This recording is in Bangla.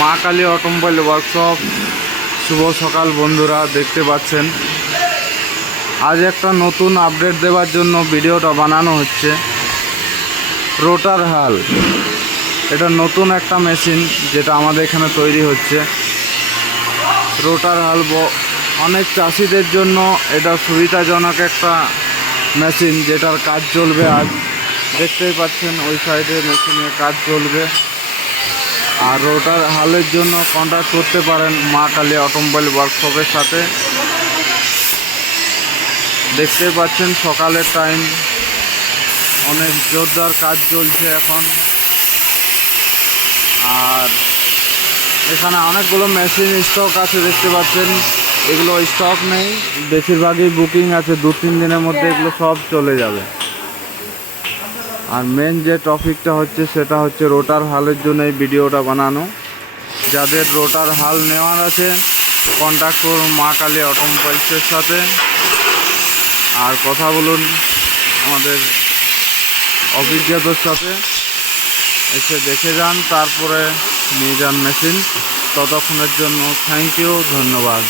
মা কালী অটোমোবাইল ওয়ার্কশপ। শুভ সকাল বন্ধুরা, দেখতে পাচ্ছেন আজ একটা নতুন আপডেট দেওয়ার জন্য ভিডিওটা বানানো হচ্ছে। রোটার হাল, এটা নতুন একটা মেশিন যেটা আমাদের এখানে তৈরি হচ্ছে। রোটার হাল অনেক চাষিদের জন্য এটা সুবিধাজনক একটা মেশিন, যেটার কাজ চলবে। আজ দেখতেই পাচ্ছেন ওই সাইডে মেশিনের কাজ চলবে। আর রোটার হালের জন্য কন্ট্যাক্ট করতে পারেন মা কালী অটোমোবাইল ওয়ার্কশপের সাথে। দেখতেই পাচ্ছেন সকালের টাইম, অনেক জোরদার কাজ চলছে এখন। আর এখানে অনেকগুলো মেশিন স্টক আছে, দেখতে পাচ্ছেন। এগুলো স্টক নেই, বেশিরভাগই বুকিং আছে। 2-3 দিনের মধ্যে এগুলো সব চলে যাবে। আর মেন যে টপিকটা হচ্ছে সেটা হচ্ছে রোটার হালের জন্য এই ভিডিওটা বানানো। যাদের রোটার হাল নেওয়ার আছে কন্ট্যাক্ট করুন মা কালী অটোমোবাইলসের সাথে। আর কথা বলুন আমাদের অভিজ্ঞতার সাথে, এসে দেখে যান, তারপরে নিয়ে যান মেশিন। ততক্ষণের জন্য থ্যাংক ইউ, ধন্যবাদ।